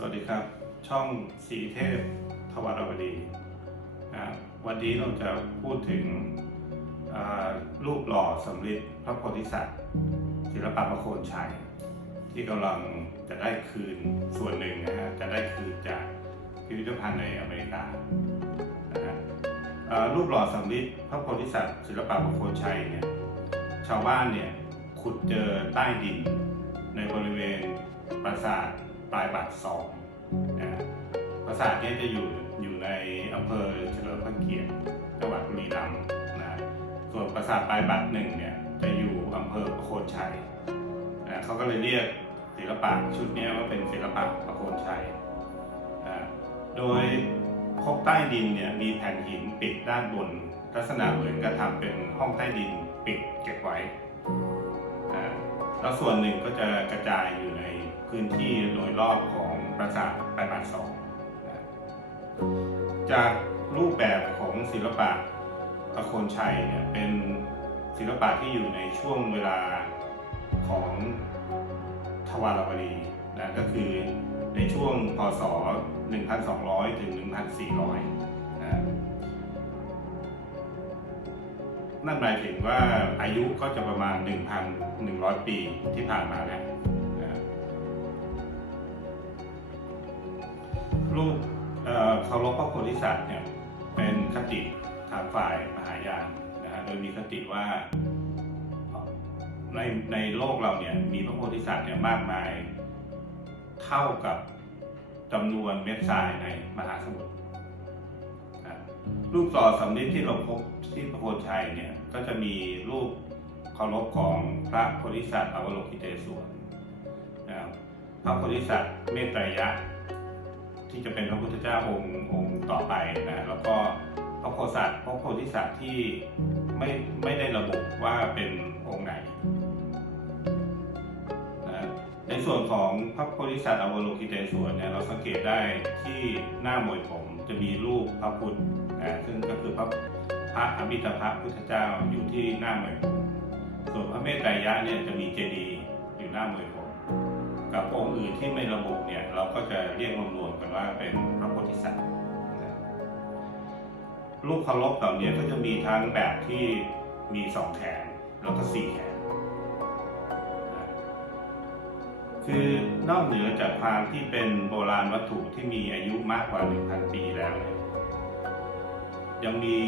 สวัสดีครับ ช่องสีเทพทวารวดีอ่าวันนี้เราจะพูดถึงรูปหล่อสำริดพระโพธิสัตว์ศิลปะประโคนชัย ที่กำลังจะได้คืนส่วนหนึ่งนะฮะจะได้คืนจากพิพิธภัณฑ์ในอเมริกานะฮะรูปหล่อสำริดพระโพธิสัตว์ศิลปะประโคนชัยเนี่ยชาวบ้านเนี่ยขุดเจอใต้ดินในบริเวณปราสาทปลายบัตรสอง ปราสาทเนี้จะอยู่อยู่ในอำเภอเฉลิมพระเกียรติจังหวัดบุรีรัมย์นะส่วนปราสาทปลายบัตรหนึ่งเนี่ยจะอยู่อำเภอประโคนชัยนะเขาก็เลยเรียกศิลปะชุดนี้ว่าเป็นศิลปะประโคนชัยอ่าโดยพบใต้ดินเนี่ยมีแผ่นหินปิดด้านบน ลักษณะเหมือนกับทำเป็นห้องใต้ดินปิดเก็บไว้อ่าแล้วส่วนหนึ่งก็จะกระจายอยู่ในพื้นที่โดยรอบของปราสาทปลายบัตรสอง จากรูปแบบของศิลปะประโคนชัยเนี่ยเป็นศิลปะที่อยู่ในช่วงเวลาของทวารวดีนะก็คือในช่วงพศ 1200 ถึง 1400 นะนั่นหมายถึงว่าอายุก็จะประมาณ 1,100 ปีที่ผ่านมาแล้วนะรูป เคารพพระโพธิสัตว์เนี่ยเป็นคติทางฝ่ายมหายานนะฮะโดยมีคติว่าในในโลกเราเนี่ยมีพระโพธิสัตว์เนี่ยมากมายเท่ากับจำนวนเม็ดทรายในมหาสมุทรครับรูปหล่อสำริดที่เราพบที่พระโพธิชัยเนี่ยก็จะมีรูปเคารพของพระโพธิสัตว์อวโลกิเตศวรนะครับพระโพธิสัตว์เมตไตรยะ ที่จะเป็นพระพุทธเจ้าองค์องค์ต่อไปนะแล้วก็พระโพธิสัตว์พระโพธิสัตว์ที่ไม่ไม่ได้ระบุว่าเป็นองค์ไหนนะในส่วนของพระโพธิสัตว์อวโลกิเตศวรเนี่ยเราสังเกตได้ที่หน้ามวยผมจะมีรูปพระพุทธนะซึ่งก็คือพระพระอมิตภะพุทธเจ้าอยู่ที่หน้ามวยผมส่วนพระเมตไตรยะเนี่ยจะมีเจดีย์อยู่หน้ามวยผม กับองค์อื่นที่ไม่ระบุเนี่ยเราก็จะเรียกรวมๆกันว่าเป็นพระโพธิสัตว์นะรูปเคารพเหล่านี้ก็จะมีทั้งแบบที่มีสองแขนแล้วก็สี่แขน คือนอกเหนือจากความที่เป็นโบราณวัตถุที่มีอายุมากกว่า 1,000 ปีแล้วเนี่ยยังมี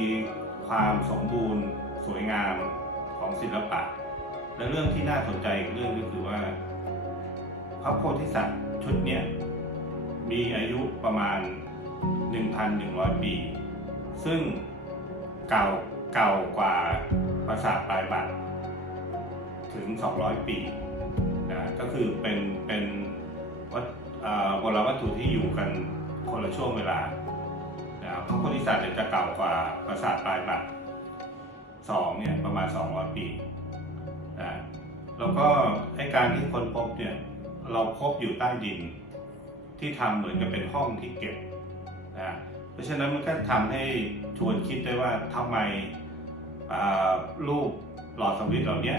ความสมบูรณ์สวยงามของศิลปะ และเรื่องที่น่าสนใจอีกเรื่องก็คือว่า พระโพธิสัตว์ชุดเนี้ยมีอายุประมาณ 1,100 ปี ซึ่งเก่าเก่ากว่าปราสาทปลายบัตรถึง 200 ปีนะก็คือเป็นเป็นวัตอ่าโบราณวัตถุที่อยู่กันคนละช่วงเวลานะครับพระโพธิสัตว์เนี่ยจะเก่ากว่าปราสาทปลายบัตรสองเนี่ยประมาณ 200 ปีนะแล้วก็ไอการที่คนพบเนี่ย เราพบอยู่ใต้ดิน ที่ทำเหมือนกับเป็นห้องที่เก็บนะเพราะฉะนั้นมันก็ทำให้ชวนคิดได้ว่าทำไมรูปหลอดสำริดเหล่านี้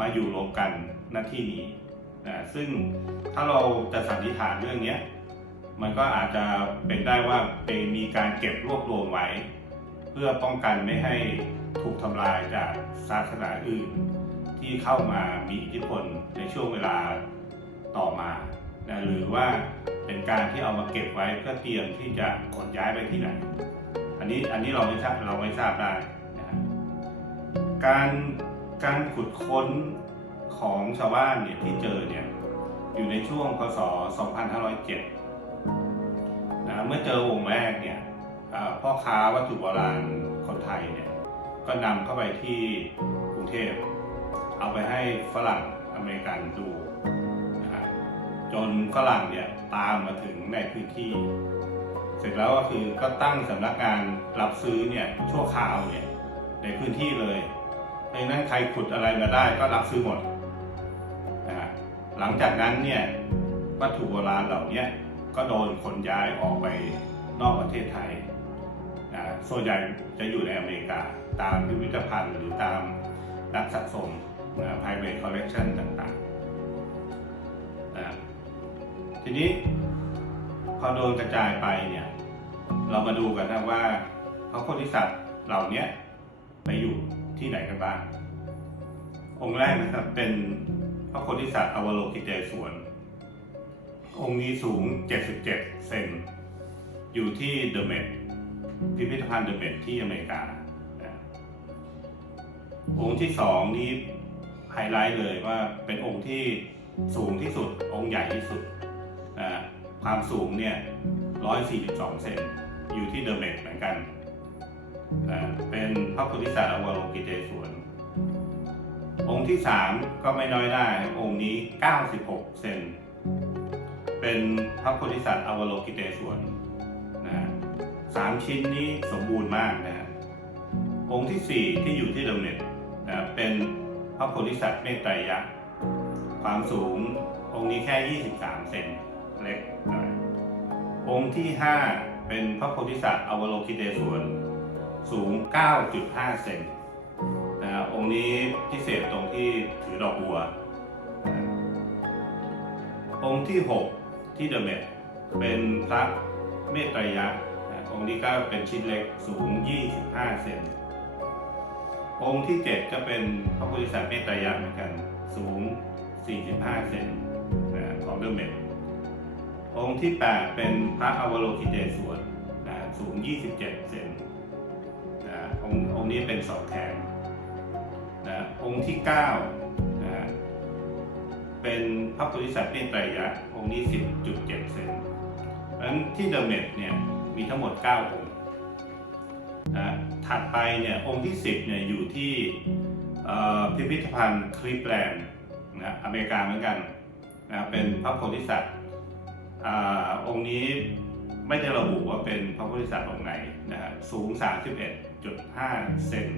มาอยู่รวมกันหน้าที่นี้นะซึ่งถ้าเราจะสันนิษฐานเรื่องนี้มันก็อาจจะเป็นได้ว่าเป็นมีการเก็บรวบรวมไว้ เพื่อป้องกันไม่ให้ถูกทำลายจากศาสนาอื่น ที่เข้ามามีอิทธิพลในช่วงเวลา ต่อมานะหรือว่าเป็นการที่เอามาเก็บไว้เพื่อเตรียมที่จะขนย้ายไปที่ไหน อันนี้อันนี้เราไม่ทราบเราไม่ทราบได้นะการการขุดค้นของชาวบ้านเนี่ยที่เจอเนี่ยอยู่ในช่วงพศ 2507นะเมื่อเจอวงแรกเนี่ยพ่อค้าวัตถุโบราณคนไทยเนี่ยก็นำเข้าไปที่กรุงเทพ เอาไปให้ฝรั่งอเมริกันดู จนฝรั่งเนี่ยตามมาถึงในพื้นที่ เสร็จแล้วก็คือก็ตั้งสำนักงานรับซื้อเนี่ยชั่วคราวเนี่ยในพื้นที่เลยดังนั้นใครขุดอะไรมาได้ก็รับซื้อหมดนะฮะหลังจากนั้นเนี่ยวัตถุโบราณเหล่านี้ก็โดนขนย้ายออกไปนอกประเทศไทยนะส่วนใหญ่จะอยู่ในอเมริกาตามพิพิธภัณฑ์หรือตามนักสะสมนะ private collection ต่างๆนะ ทีนี้พอโดนกระจายไปเนี่ย เรามาดูกันนะว่าพระโพธิสัตว์เหล่านี้ไปอยู่ที่ไหนกันบ้าง องค์แรกนะครับเป็นพระโพธิสัตว์อวโลกิเตศวรองค์นี้สูง 77 เซน อยู่ที่เดอะเมดพิพิธภัณฑ์เดอะเมดที่อเมริกา องค์ที่สองนี้ไฮไลท์เลยว่าเป็นองค์ที่สูงที่สุด องค์ใหญ่ที่สุด ความสูงเนี่ย 142 เซนอยู่ที่เดอะเมดเหมือนกัน เป็นพระโพธิสัตว์อวโลกิเตศวรองค์ที่ 3 ก็ไม่น้อยหน้าองค์นี้ 96 เซนเป็นพระโพธิสัตว์อวโลกิเตศวรนะฮะสามชิ้นนี้สมบูรณ์มากนะฮะองค์ที่ 4 ที่อยู่ที่ดำเนินนะเป็นพระโพธิสัตว์เมตไตรยักษ์ความสูงองค์นี้แค่ 23 เซน เล็กหน่อยองค์ที่ 5 เป็นพระโพธิสัตว์อวโลกิเตศวรสูง 9.5 เซนนะองค์นี้พิเศษตรงที่ถือดอกบัว องค์ที่ 6 ที่เดอะเมดเป็นพระเมตไตรยะองค์นี้ก็เป็นชิ้นเล็กสูง 25 เซนองค์ที่ 7 ก็เป็นพระโพธิสัตว์เมตไตรยักษ์เหมือนกันสูง 45 เซนของเดอะเมด องค์ที่ 8 เป็นพระอวโลกิเตศวรนะสูง 27 เซนนะองค์องค์นี้เป็นสองแขนนะองค์ที่9นะเป็นพระโพธิสัตว์เมตไตรยักษ์องค์นี้ 10.7 เซนเพราะฉะนั้นที่เดอะเมดเนี่ยมีทั้งหมด 9 องค์นะถัดไปเนี่ยองค์ที่ 10เนี่ยอยู่ที่พิพิธภัณฑ์คลีฟแลนด์นะอเมริกาเหมือนกันนะเป็นพระโพธิสัตว์ อองค์นี้ไม่ได้ระบุว่าเป็นพระโพธิสัตว์องค์ไหนนะฮะสูง 31.5 เซน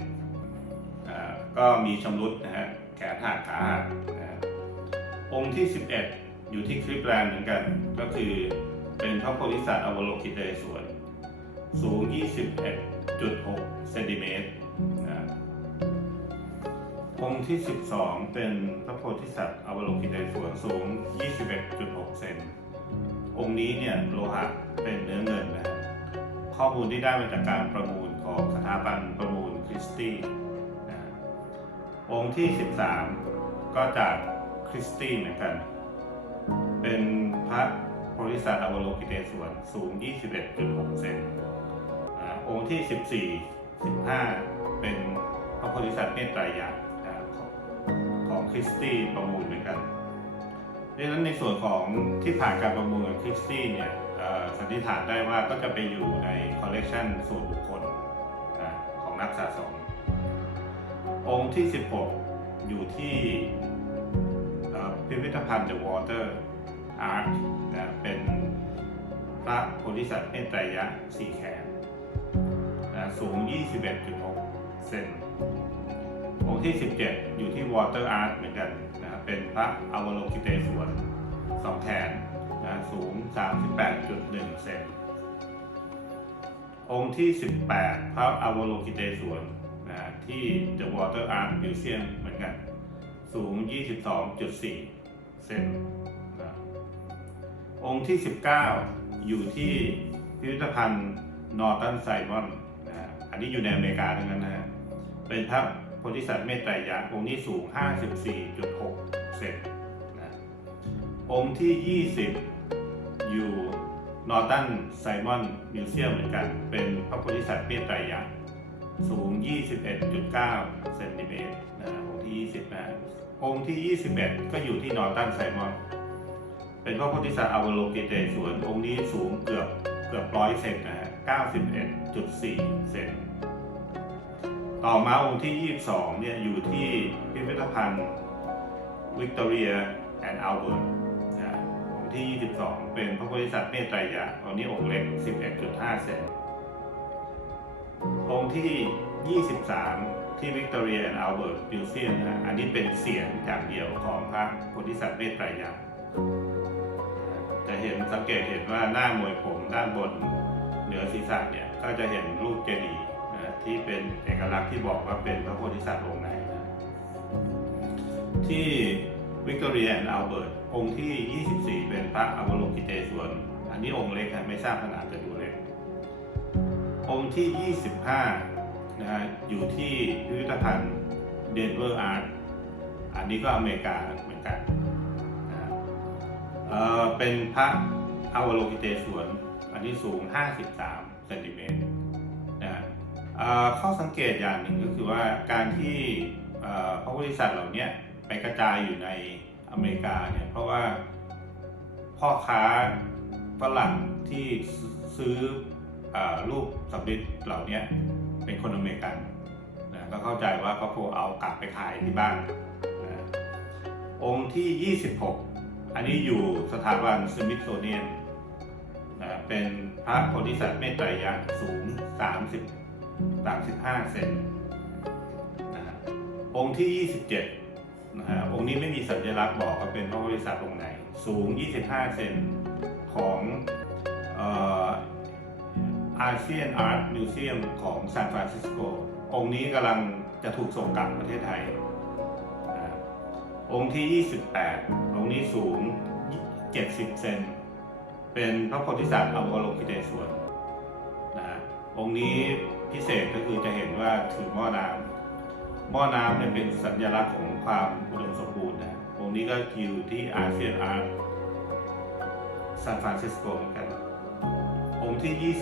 อ่าก็มีชำรุดนะฮะแขนหักขาหักนะองค์ที่ 11 อยู่ที่คลิปแลนด์เหมือนกัน ก็คือเป็นพระโพธิสัตว์อวโลกิเตศวรสูง 21.6 เซนติเมตรนะองค์ที่ 12 เป็นพระโพธิสัตว์อวโลกิเตศวรสูง 21.6 เซน องค์นี้เนี่ยโลหะเป็นเนื้อเงินนะข้อมูลที่ได้มาจากการประมูลของสถาบันประมูลคริสตี้นะองค์ที่ 13 ก็จากคริสตี้เหมือนกัน เป็นพระโพธิสัตว์อวโลกิเตศวรสูง 21.6 เซนอ่าองค์ที่ 14 15 เป็นพระโพธิสัตว์เมตไตรยาของของคริสตี้ประมูลเหมือนกัน ดังนั้นในส่วนของที่ผ่านการประมูลคริสตี้เนี่ยสันนิษฐานได้ว่าก็จะไปอยู่ในคอลเลกชันส่วนบุคคลของนักสะสม องค์ที่ 16 อยู่ที่พิพิธภัณฑ์ The Water Art นะเป็นพระโพธิสัตว์เมตไตรยักษ์สี่แขนนะสูง 21.6 เซนองค์ที่ 17 อยู่ที่ Water Art เหมือนกันนะ เป็นพระอวโลกิเตศวรสองแขนนะสูง 38.1 เซนองค์ที่ 18 พระอวโลกิเตศวรนะที่ The Water Art Museum เหมือนกัน สูง 22.4 เซนนะองค์ที่ 19 อยู่ที่พิพิธภัณฑ์นอร์ตันไซมอนนะฮะอันนี้อยู่ในอเมริกาทั้งนั้นนะฮะเป็นพระ พธิสัตว์เมตไตรยักษ์องค์นี้สูง 54.6 เซนนะองค์ที่ 20 อยู่นอร์ตันไซมอนมิวเซียมเหมือนกัน เป็นพระโพธิสัตว์เมตไตรยักษ์สูง 21.9 เซนติเมตรนะองค์ที่ 20 นะ องค์ที่ 21 ก็อยู่ที่นอร์ตันไซมอน เป็นพระโพธิสัตว์อวโลกิเตศวรองค์นี้สูงเกือบเกือบร้อยเซนนะฮะ91.4 เซน ต่อมาองค์ที่ 22 เนี่ยอยู่ที่พิพิธภัณฑ์วิกตอเรียแอนด์อัลเบิร์ตองค์ที่ 22 เป็นพระโพธิสัตว์เมตไตรยักษ์องค์นี้องค์เล็ก 11.5 เซนองค์ที่ 23 ที่วิกตอเรียแอนด์อัลเบิร์ตมิวเซียมนะอันนี้เป็นเสียงอย่างเดียวของพระโพธิสัตว์เมตไตรย์จะเห็นสังเกตเห็นว่าหน้ามวยผมด้านบนเหนือศีรษะเนี่ยก็จะเห็นรูปเจดีย์ ที่เป็นเอกลักษณ์ที่บอกว่าเป็นพระโพธิสัตว์องค์ไหนนะที่วิกตอเรียแอนด์อัลเบิร์ตองค์ที่ 24 เป็นพระอวโลกิเตศวรอันนี้องค์เล็กนะไม่ทราบขนาดแต่ดูเล็ก องค์ที่ 25 นะฮะอยู่ที่พิพิธภัณฑ์เดนเวอร์อาร์ตอันนี้ก็อเมริกาเหมือนกันนะฮะเออเป็นพระอวโลกิเตศวรอันนี้สูง 53เซนติเมตร ข้อสังเกตอย่างหนึ่งก็คือว่าการที่พ่อพระบริษัทเหล่านี้ไปกระจายอยู่ในอเมริกาเนี่ยเพราะว่าพ่อค้าฝรั่งที่ซื้ออรูปสำริดเหล่านี้เป็นคนอเมริกันนะก็เข้าใจว่าเขาคงเอากลับไปขายที่บ้านนะองค์ที่ 26 อันนี้อยู่สถาบันสมิธโซเนียนนะเป็นพระโพธิสัตว์เมตไตรยะสูง 30 35 เซนนะฮะองค์ที่ 27นะฮะองค์นี้ไม่มีสัญลักษณ์บอกว่าเป็นพระโพธิสัตว์องค์ไหน สูง 25 เซนของอาเซียนอาร์ตมิวเซียมของซานฟรานซิสโก องค์นี้กำลังจะถูกส่งกลับประเทศไทย องค์ที่ 28 องค์นี้สูง 70 เซน เป็นพระโพธิสัตว์อวโลกิเตศวรนะฮะองค์นี้ พิเศษก็คือจะเห็นว่าถือหม้อน้ำหม้อน้ำเนี่ยเป็นสัญลักษณ์ของความอุดมสมบูรณ์นะองนี้ก็อยู่ที่อาเซียนอาร์ตซานฟรานซิสโกเหมือนกัน องค์ที่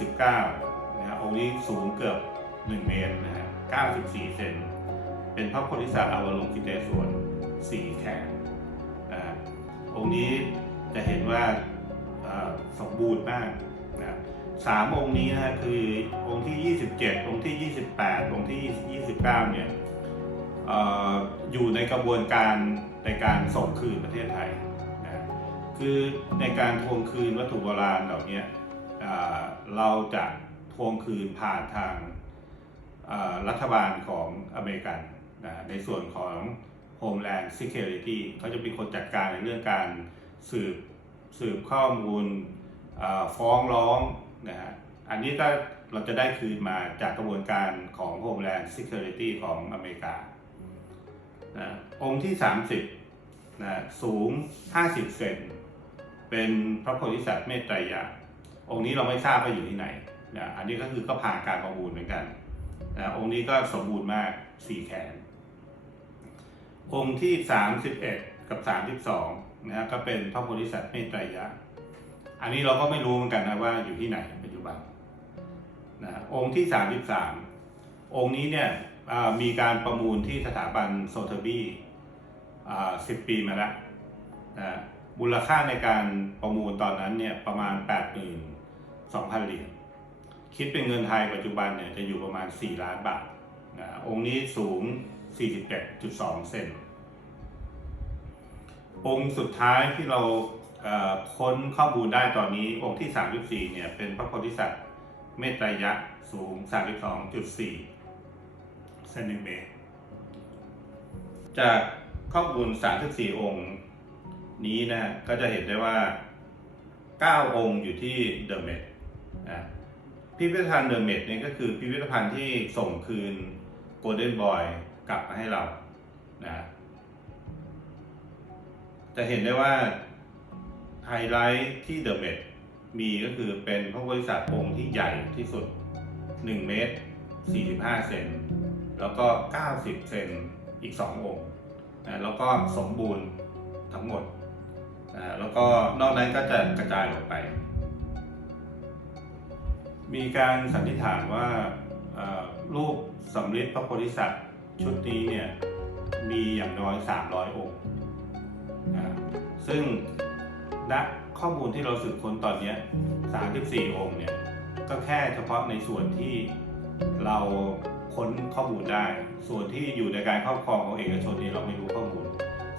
29นะฮะองค์นี้สูงเกือบ 1 เมตรนะฮะ94 เซน เป็นพระโพธิสัตว์อวโลกิเตศวร4แขนนะฮะองค์นี้จะเห็นว่าสมบูรณ์มาก สามองค์นี้นะฮะคือองค์ที่ 27 องค์ที่ 28 องค์ที่ 29 เนี่ยอออยู่ในกระบวนการในการส่งคืนประเทศไทยนะคือในการทวงคืนวัตถุโบราณเหล่านี้เอ่อเราจะทวงคืนผ่านทางรัฐบาลของอเมริกันนะในส่วนของ Homeland Security เขาจะเป็นคนจัดการในเรื่องการสืบสืบข้อมูลฟ้องร้อง นะฮะอันนี้ก็เราจะได้คืนมาจากกระบวนการของ Homeland Security ของอเมริกานะองค์ที่ 30นะสูง 50 เซนเป็นพระโพธิสัตว์เมตไตรยะองค์นี้เราไม่ทราบว่าอยู่ที่ไหนนะอันนี้ก็คือก็ผ่านการประมูลเหมือนกันนะองค์นี้ก็สมบูรณ์มาก 4 แขน องค์ที่ 31 กับ 32นะฮะก็เป็นพระโพธิสัตว์เมตไตรยะ อันนี้เราก็ไม่รู้เหมือนกันนะว่าอยู่ที่ไหนปัจจุบันนะองค์ที่ 33 องค์นี้เนี่ยมีการประมูลที่สถาบันโซเทอร์บี้สิบปีมาแล้วนะมูลค่าในการประมูลตอนนั้นเนี่ยประมาณ 82,000 เหรียญคิดเป็นเงินไทยปัจจุบันเนี่ยจะอยู่ประมาณ 4 ล้านบาทนะองค์นี้สูง47.2เซนองค์สุดท้ายที่เรา ค้นข้อมูลได้ตอนนี้องค์ที่ 34 เนี่ยเป็นพระโพธิสัตว์เมตไตรยะสูง 32.4เซนติเมตร จากข้อมูล 34 องค์นี้นะก็จะเห็นได้ว่า 9 องค์อยู่ที่เดอะเมดนะพิพิธภัณฑ์เดอะเมดเนี่ยก็คือพิพิธภัณฑ์ที่ส่งคืนโกลเด้นบอยกลับมาให้เรานะจะเห็นได้ว่า ไฮไลท์ที่เดอะเมดมีก็คือเป็นพระบริษัทองค์ที่ใหญ่ที่สุด 1 เมตร 45 เซนแล้วก็ 90 เซนอีก 2 องค์นะแล้วก็สมบูรณ์ทั้งหมดนะแล้วก็นอกนั้นก็จะกระจายออกไป มีการสันนิษฐานว่ารูปสำริดพระโพธิสัตว์ชุดนี้เนี่ยมีอย่างน้อย 300 องค์นะซึ่ง ณข้อมูลที่เราสืบค้นตอนนี้ 34 องค์เนี่ย ก็แค่เฉพาะในส่วนที่เราค้นข้อมูลได้ ส่วนที่อยู่ในการครอบครองของเอกชนนี่เราไม่รู้ข้อมูล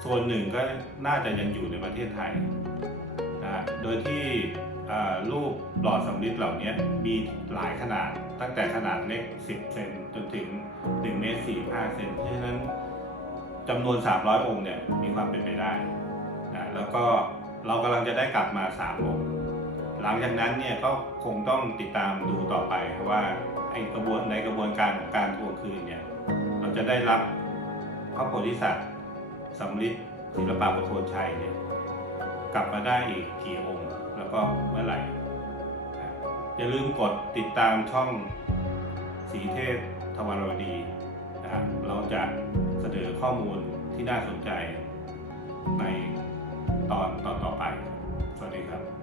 ส่วนหนึ่งก็น่าจะยังอยู่ในประเทศไทยนะโดยที่รูปหลอดสำริดเหล่านี้มีหลายขนาด ตั้งแต่ขนาดเล็ก 10 เซนจนถึง1เมตร45 เซน เพราะฉะนั้นจำนวน 300 องค์เนี่ยมีความเป็นไปได้นะแล้วก็ เรากำลังจะได้กลับมาสามองค์หลังจากนั้นเนี่ยก็คงต้องติดตามดูต่อไปว่าไอกระบวนในกระบวนการของการทวงคืนเนี่ยเราจะได้รับพระโพธิสัตว์สำลิดศิลปะประนชัยเนี่ยกลับมาได้อีกกี่องค์ แล้วก็เมื่อไหร่ อย่าลืมกดติดตามช่องสีเทพทวารวดีนะครับเราจะเสนอข้อมูลที่น่าสนใจใน ตอนต่อไป สวัสดีครับ